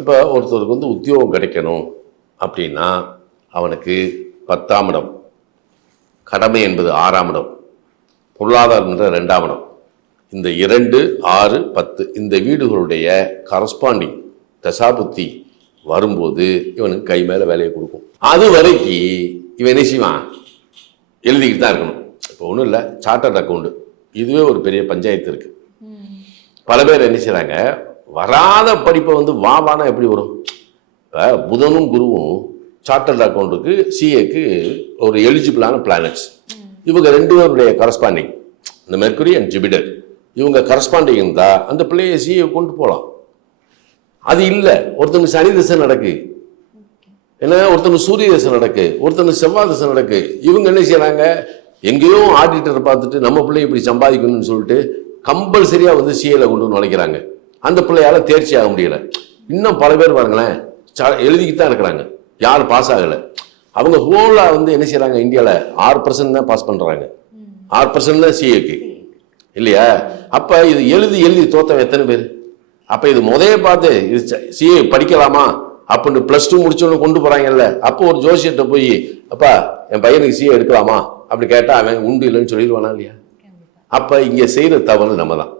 இப்போ ஒருத்தருக்கு வந்து உத்தியோகம் கிடைக்கணும் அப்படின்னா அவனுக்கு பத்தாம் இடம். கடமை என்பது ஆறாம் இடம். பொருளாதாரம் என்ற ரெண்டாம் இடம். இந்த இரண்டு ஆறு பத்து இந்த வீடுகளுடைய கரஸ்பாண்டிங் தசாபுத்தி வரும்போது இவனுக்கு கை மேலே வேலையை கொடுக்கும். அது வரைக்கும் இவன் என்ன செய்வான்? எழுதிக்கிட்டு தான் இருக்கணும். இப்போ ஒன்றும் இல்லை சார்ட்டர்ட் அக்கௌண்ட் இதுவே ஒரு பெரிய பஞ்சாயத்து இருக்கு. பல பேர் என்ன செய்கிறாங்க வராத படிப்பை வந்து வா வானா எப்படி வரும்? புதனும் குருவும் சார்ட்டர்ட் அக்கௌண்ட்டுக்கு சிஏக்கு ஒரு எலிஜிபிளான பிளானட்ஸ் இவங்க ரெண்டு பேருடைய கரஸ்பாண்டிங் இந்த மெர்க்குரி அண்ட் ஜூபிட்டர் இவங்க கரஸ்பாண்டிங் இருந்தால் அந்த பிள்ளையை சிஏ கொண்டு போகலாம் அது இல்லை. ஒருத்தனுக்கு சனி திசை நடக்கு. ஏன்னா ஒருத்தனுக்கு சூரிய திசை நடக்கு. ஒருத்தனுக்கு செவ்வாய் திசை நடக்கு. இவங்க என்ன செய்றாங்க? எங்கேயோ ஆடிட்டரை பார்த்துட்டு நம்ம பிள்ளை இப்படி சம்பாதிக்கணும்னு சொல்லிட்டு கம்பல்சரியாக வந்து சிஏல கொண்டு வந்து நுழைக்கிறாங்க. அந்த பிள்ளையால தேர்ச்சி ஆக முடியல. இன்னும் பல பேர் பாருங்களேன் ச- எழுதிக்கிட்டு தான் இருக்கிறாங்க. யாரும் பாஸ் ஆகலை. அவங்க ஹோலாக வந்து என்ன செய்கிறாங்க இந்தியாவில் ஆறு பர்சன்ட் தான் பாஸ் பண்ணுறாங்க ஆறு பர்சன்ட் தான் சிஏக்கு இல்லையா? அப்போ இது எழுதி எழுதி தோத்தவன் எத்தனை பேர்? அப்போ இது முதைய பார்த்து இது சிஏ படிக்கலாமா? அப்படின்னு ப்ளஸ் டூ முடிச்சவனு கொண்டு போகிறாங்கல்ல அப்போ ஒரு ஜோசியர்கிட்ட போய் அப்பா என் பையனுக்கு சிஏ எடுக்கலாமா? அப்படி கேட்டால் அவன் உண்டு இல்லைன்னு சொல்லிடுவானா இல்லையா? அப்போ இங்கே செய்கிற தவறு நம்ம தான்.